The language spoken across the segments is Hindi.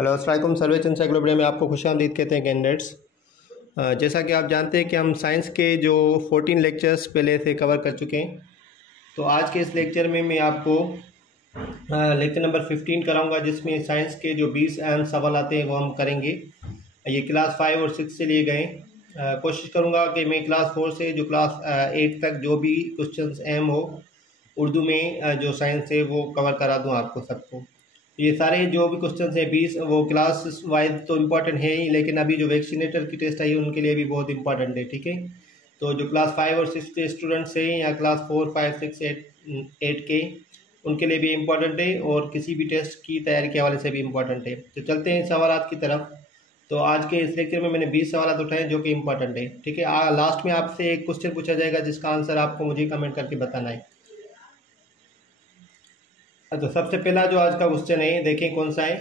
हेलो अस्सलाम वालेकुम। सर्वेच एनसाइक्लोपीडिया में आपको खुशामदीद कहते हैं कैंडिडेट्स। जैसा कि आप जानते हैं कि हम साइंस के जो 14 लेक्चर्स पहले से कवर कर चुके हैं, तो आज के इस लेक्चर में मैं आपको लेक्चर नंबर 15 कराऊंगा, जिसमें साइंस के जो 20 अहम सवाल आते हैं वो हम करेंगे। ये क्लास 5 और 6 से लिए गए। कोशिश करूंगा कि मैं क्लास 4 से जो क्लास 8 तक जो भी क्वेश्चंस अहम हो उर्दू में जो साइंस है वो कवर करा दूं आपको सबको। ये सारे जो भी क्वेश्चंस हैं 20 वो क्लास वाइज तो इम्पॉर्टेंट है ही, लेकिन अभी जो वैक्सीनेटर की टेस्ट आई है उनके लिए भी बहुत इंपॉर्टेंट है। ठीक है, तो जो क्लास 5 और 6 के स्टूडेंट्स हैं या क्लास 4, 5, 6, 8 के, उनके लिए भी इम्पॉर्टेंट है और किसी भी टेस्ट की तैयारी के हवाले से भी इम्पॉर्टेंट है। तो चलते हैं सवालात की तरफ। तो आज के इस लेक्चर में मैंने 20 सवाल उठाए जो कि इम्पॉर्टेंट है। ठीक है, लास्ट में आपसे एक क्वेश्चन पूछा जाएगा जिसका आंसर आपको मुझे कमेंट करके बताना है। तो सबसे पहला जो आज का क्वेश्चन है, देखें कौन सा है।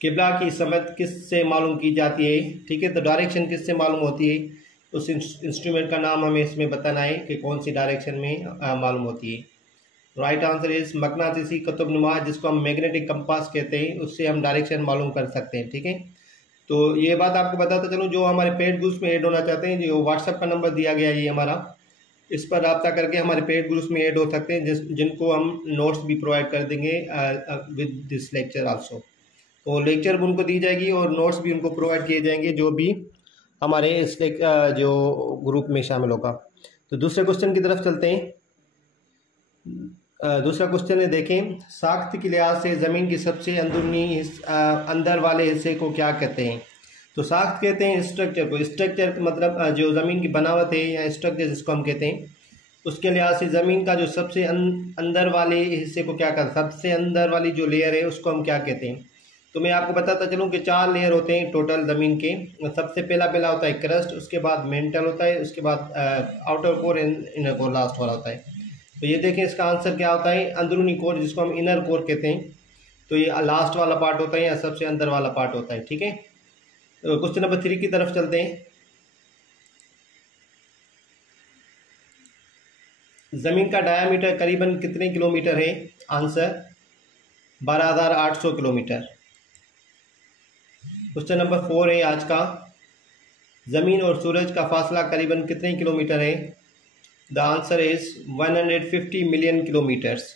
किबला की समत किससे मालूम की जाती है? ठीक है, तो डायरेक्शन किससे मालूम होती है? उस इंस्ट्रूमेंट का नाम हमें इसमें बताना है कि कौन सी डायरेक्शन में मालूम होती है। राइट आंसर इज मकनातीसी कुतुबनुमा, जिसको हम मैग्नेटिक कंपास कहते हैं, उससे हम डायरेक्शन मालूम कर सकते हैं। ठीक है, तो ये बात आपको बताता चलूँ, जो हमारे पेड ग्रुप्स में ऐड होना चाहते हैं, जो व्हाट्सएप का नंबर दिया गया है ये हमारा, इस पर रब्ता करके हमारे पेड ग्रुप्स में ऐड हो सकते हैं, जिनको हम नोट्स भी प्रोवाइड कर देंगे विद दिस लेक्चर आल्सो। तो लेक्चर भी उनको दी जाएगी और नोट्स भी उनको प्रोवाइड किए जाएंगे जो भी हमारे इस जो ग्रुप में शामिल होगा। तो दूसरे क्वेश्चन की तरफ चलते हैं। दूसरा क्वेश्चन है, देखें, साख्त के लिहाज से ज़मीन की सबसे अंदरूनी अंदर वाले हिस्से को क्या कहते हैं? तो साख्त कहते हैं स्ट्रक्चर को। स्ट्रक्चर मतलब जो ज़मीन की बनावट है या स्ट्रक्चर जिसको हम कहते हैं, उसके लिहाज से ज़मीन का जो सबसे अंदर वाले हिस्से को क्या कहते हैं? सबसे अंदर वाली जो लेयर है उसको हम क्या कहते हैं? तो मैं आपको बताता चलूँ कि 4 लेयर होते हैं टोटल ज़मीन के। सबसे पहला होता है क्रस्ट, उसके बाद मेंटल होता है, उसके बाद outer core, inner core last वाला होता है। तो ये देखें, इसका आंसर क्या होता है? अंदरूनी कोर, जिसको हम इनर कोर कहते हैं। तो ये लास्ट वाला पार्ट होता है या सबसे अंदर वाला पार्ट होता है। ठीक है, तो क्वेश्चन नंबर 3 की तरफ चलते हैं। जमीन का डायामीटर करीबन कितने किलोमीटर है? Answer 12,800 kilometre. क्वेश्चन नंबर 4 है आज का, जमीन और सूरज का फासला करीबन कितने किलोमीटर है? The answer is 150 million kilometres.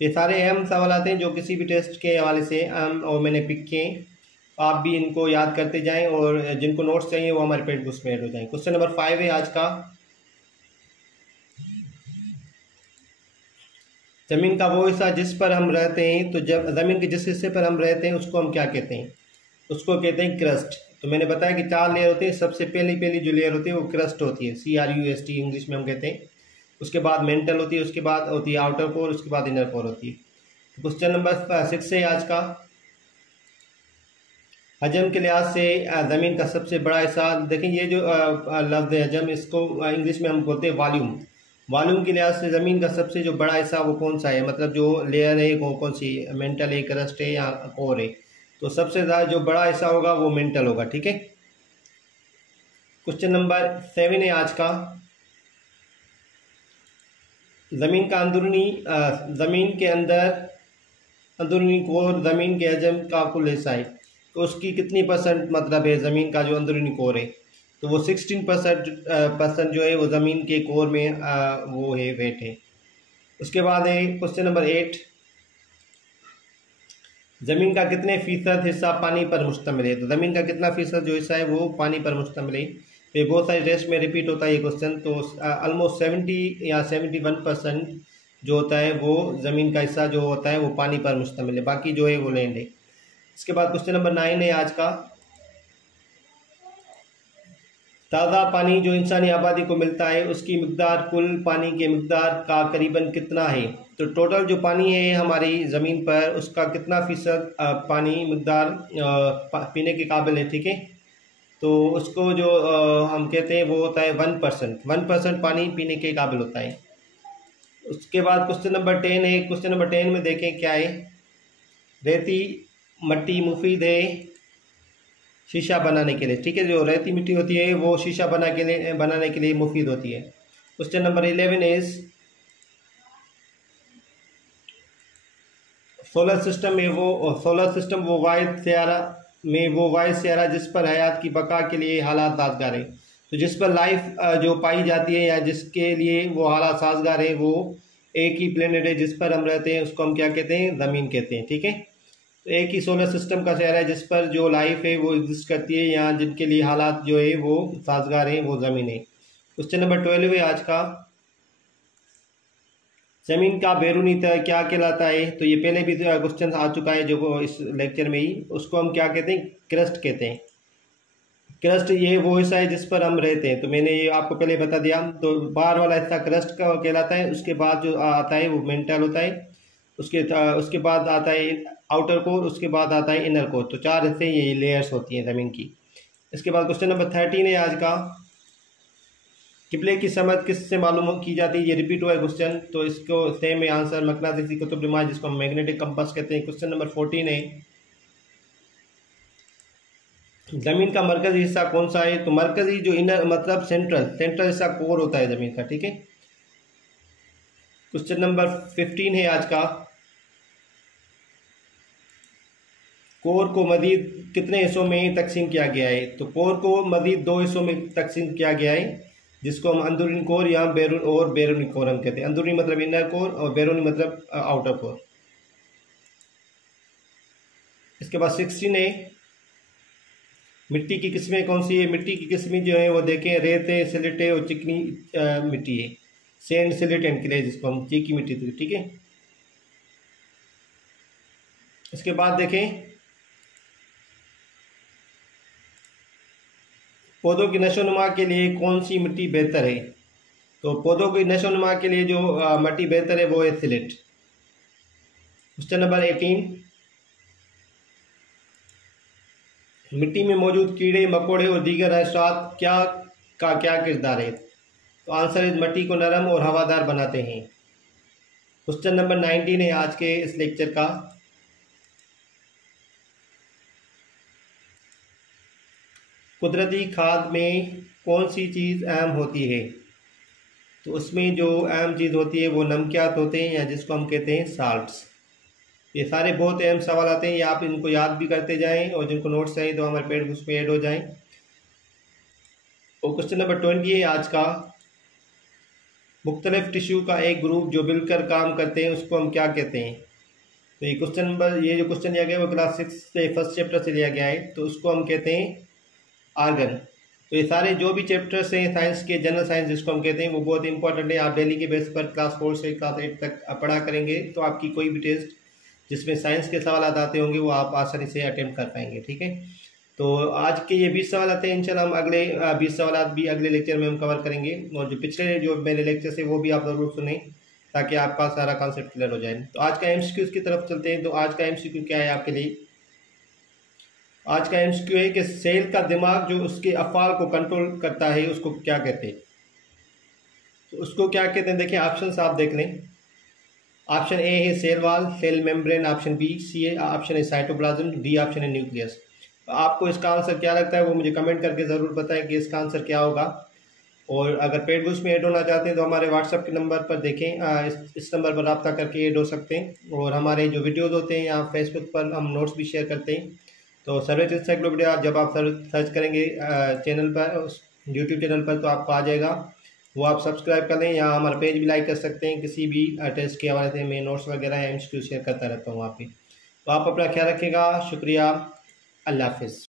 ये सारे अहम सवाल आते हैं जो किसी भी टेस्ट के हवाले से अहम और मैंने पिक किए। आप भी इनको याद करते जाएं और जिनको नोट्स चाहिए वो हमारे पेड बुक्स में ऐड हो जाएं। क्वेश्चन नंबर 5 है आज का, जमीन का वो हिस्सा जिस पर हम रहते हैं, तो जब जमीन के जिस हिस्से पर हम रहते हैं उसको हम क्या कहते हैं? उसको कहते हैं क्रस्ट। तो मैंने बताया कि 4 लेयर होती है। सबसे पहली जो लेयर होती है वो क्रस्ट होती है, CRUST इंग्लिश में हम कहते हैं। उसके बाद मेंटल होती है, उसके बाद होती है आउटर कोर, उसके बाद इनर कोर होती है। तो क्वेश्चन नंबर 6 है आज का, हजम के लिहाज से ज़मीन का सबसे बड़ा हिस्सा। देखें, ये जो लफ्ज़ है हजम, इसको इंग्लिश में हम बोलते हैं वॉल्यूम। वॉल्यूम के लिहाज से ज़मीन का सबसे जो बड़ा हिस्सा वो कौन सा है? मतलब जो लेयर है वो कौन सी, मेंटल है, क्रस्ट है या कोर है? तो सबसे ज़्यादा जो बड़ा हिस्सा होगा वो मेंटल होगा। ठीक है, क्वेश्चन नंबर 7 है आज का, ज़मीन का अंदरूनी ज़मीन के अंदर अंदरूनी कोर ज़मीन के हजम का कुल हिस्सा है, तो उसकी कितनी % मतलब है ज़मीन का जो अंदरूनी कोर है? तो वो 16% जो है वो ज़मीन के कोर में वो है, वेट है। उसके बाद है क्वेश्चन नंबर 8, ज़मीन का कितने फीसद हिस्सा पानी पर मुश्तमिल है? तो ज़मीन का कितना फीसद जो हिस्सा है वो पानी पर मुश्तमिल है? तो ये बहुत सारे टेस्ट में रिपीट होता है ये क्वेश्चन। तो ऑलमोस्ट 70 या 71% जो होता है वो ज़मीन का हिस्सा जो होता है वो पानी पर मुश्तमिल है, बाकी जो है वो लैंड है। इसके बाद क्वेश्चन नंबर 9 है आज का, ताज़ा पानी जो इंसानी आबादी को मिलता है उसकी मिकदार कुल पानी के मिकदार का करीबन कितना है? तो टोटल जो पानी है हमारी ज़मीन पर उसका कितना फीसद पानी मिकदार पीने के काबिल है? ठीक है, तो उसको जो हम कहते हैं वो होता है 1% पानी पीने के काबिल होता है। उसके बाद क्वेश्चन नंबर 10 है। क्वेश्चन नंबर 10 में देखें क्या है, रेती मट्टी मुफीद है शीशा बनाने के लिए। ठीक है, जो रेती मिट्टी होती है वो शीशा बनाने के लिए मुफीद होती है। Question number 11 is solar system वो वाहिद सियारा जिस पर हयात की बका के लिए हालात साजगार हैं। तो जिस पर लाइफ जो पाई जाती है या जिसके लिए वो हालात साजगार है वो एक ही प्लेनेट है जिस पर हम रहते हैं, उसको हम क्या कहते हैं, ज़मीन कहते हैं। ठीक है, तो एक ही सोलर सिस्टम का शहर है जिस पर जो लाइफ है वो एग्जिस्ट करती है या जिनके लिए हालात जो है वो साजगार हैं, वो ज़मीन है। क्वेश्चन नंबर 12 है आज का, ज़मीन का बैरूनी तह क्या कहलाता है? तो ये पहले भी क्वेश्चन आ चुका है जो इस लेक्चर में ही। उसको हम क्या कहते हैं, क्रस्ट कहते हैं। क्रस्ट ये वो हिस्सा है जिस पर हम रहते हैं, तो मैंने ये आपको पहले बता दिया। तो बाहर वाला हिस्सा क्रस्ट का कहलाता है, उसके बाद जो आता है वो मेंटल होता है, उसके बाद आता है आउटर कोर, उसके बाद आता है इनर कोर। तो 4 हिस्से ये लेयर्स होती हैं ज़मीन की। इसके बाद क्वेश्चन नंबर 13 है आज का, किबले की समझ किससे मालूम की जाती है? ये रिपीट हुआ है क्वेश्चन, तो इसको सेम है आंसर, मकनातीसी कुतुब नुमा जिसको हम मैग्नेटिक कंपास कहते हैं। क्वेश्चन नंबर 14 है, ज़मीन का मरकजी हिस्सा कौन सा है? तो मरकजी जो इनर मतलब सेंट्रल हिस्सा कोर होता है ज़मीन का। ठीक है, क्वेश्चन नंबर 15 है आज का, कोर को मजीद कितने हिस्सों में तकसीम किया गया है? तो कोर को मजीद 2 हिस्सों में तकसीम किया गया है जिसको हम अंदरूनी कोर या बैरूनी कोर हम कहते हैं। अंदरूनी मतलब इनर कोर और बैरूनी मतलब आउटर कोर। इसके बाद 16 है, मिट्टी की किस्में कौन सी है? मिट्टी की किस्में जो है वो देखें, रेत है, सिलेट है और चिकनी मिट्टी है। सैंड, सिलेट एंड क्ले जिसको हम चीकी मिट्टी थी। ठीक है, इसके बाद देखें, पौधों की नशोनुमा के लिए कौन सी मिट्टी बेहतर है? तो पौधों की नशोनुमा के लिए जो मिट्टी बेहतर है वो है सिलेट। क्वेश्चन नंबर 18, मिट्टी में मौजूद कीड़े मकोड़े और दीगर हशरात क्या किरदार है? तो आंसर है मिट्टी को नरम और हवादार बनाते हैं। क्वेश्चन नंबर 19 है आज के इस लेक्चर का, कुदरती खाद में कौन सी चीज़ अहम होती है? तो उसमें जो अहम चीज़ होती है वो नमकियात होते हैं या जिसको हम कहते हैं साल्ट्स। ये सारे बहुत अहम सवाल आते हैं, ये आप इनको याद भी करते जाएं और जिनको नोट्स चाहिए तो हमारे पेड बुक्स में ऐड हो जाएं। और क्वेश्चन नंबर 20 है आज का, मुख्तलिफ टिश्यू का एक ग्रुप जो मिलकर काम करते हैं उसको हम क्या कहते हैं? तो ये जो क्वेश्चन लिया गया वो क्लास 6 से फर्स्ट चैप्टर से लिया गया है, तो उसको हम कहते हैं आर्गन। तो ये सारे जो भी चैप्टर्स हैं साइंस के, जनरल साइंस जिसको हम कहते हैं, वो बहुत इंपॉर्टेंट है। आप डेली के बेस पर क्लास 4 से क्लास 8 तक पढ़ा करेंगे तो आपकी कोई भी टेस्ट जिसमें साइंस के सवाल आते होंगे वो आप आसानी से अटेम्प्ट कर पाएंगे। ठीक है, तो आज के ये 20 सवाल आते हैं, इंशाल्लाह हम अगले 20 सवाल भी अगले लेक्चर में हम कवर करेंगे। और जो पिछले जो मेरे लेक्चर है वो भी आप ज़रूर सुनें ताकि आपका सारा कॉन्सेप्ट क्लियर हो जाए। तो आज का एमसीक्यू की तरफ चलते हैं। तो आज का एमसीक्यू क्या है आपके लिए? आज का एमसीक्यू है कि सेल का दिमाग जो उसके अफ़आल को कंट्रोल करता है उसको क्या कहते हैं? तो उसको क्या कहते हैं, देखिए ऑप्शन आप देख लें। ऑप्शन ए है cell wall, cell membrane, option B C है, ऑप्शन है साइटोप्लाज्म, डी ऑप्शन है न्यूक्लियस। तो आपको इसका आंसर क्या लगता है वो मुझे कमेंट करके ज़रूर बताएं कि इसका आंसर क्या होगा। और अगर पेड बुक्स में ऐड होना चाहते हैं तो हमारे व्हाट्सएप के नंबर पर देखें, इस नंबर पर रब्ता करके ऐड हो सकते हैं। और हमारे जो वीडियोज़ होते हैं यहाँ फेसबुक पर हम नोट्स भी शेयर करते हैं। तो सर्वेज इंसाइक्लोपीडिया जब आप सर्च करेंगे चैनल पर, यूट्यूब चैनल पर, तो आपको आ जाएगा, वो आप सब्सक्राइब कर लें। यहाँ हमारा पेज भी लाइक कर सकते हैं। किसी भी टेस्ट के हवाले से मैं नोट्स वगैरह एमसीक्यू शेयर करता रहता हूँ वहाँ पे। तो आप अपना ख्याल रखिएगा। शुक्रिया, अल्लाह हाफिज़।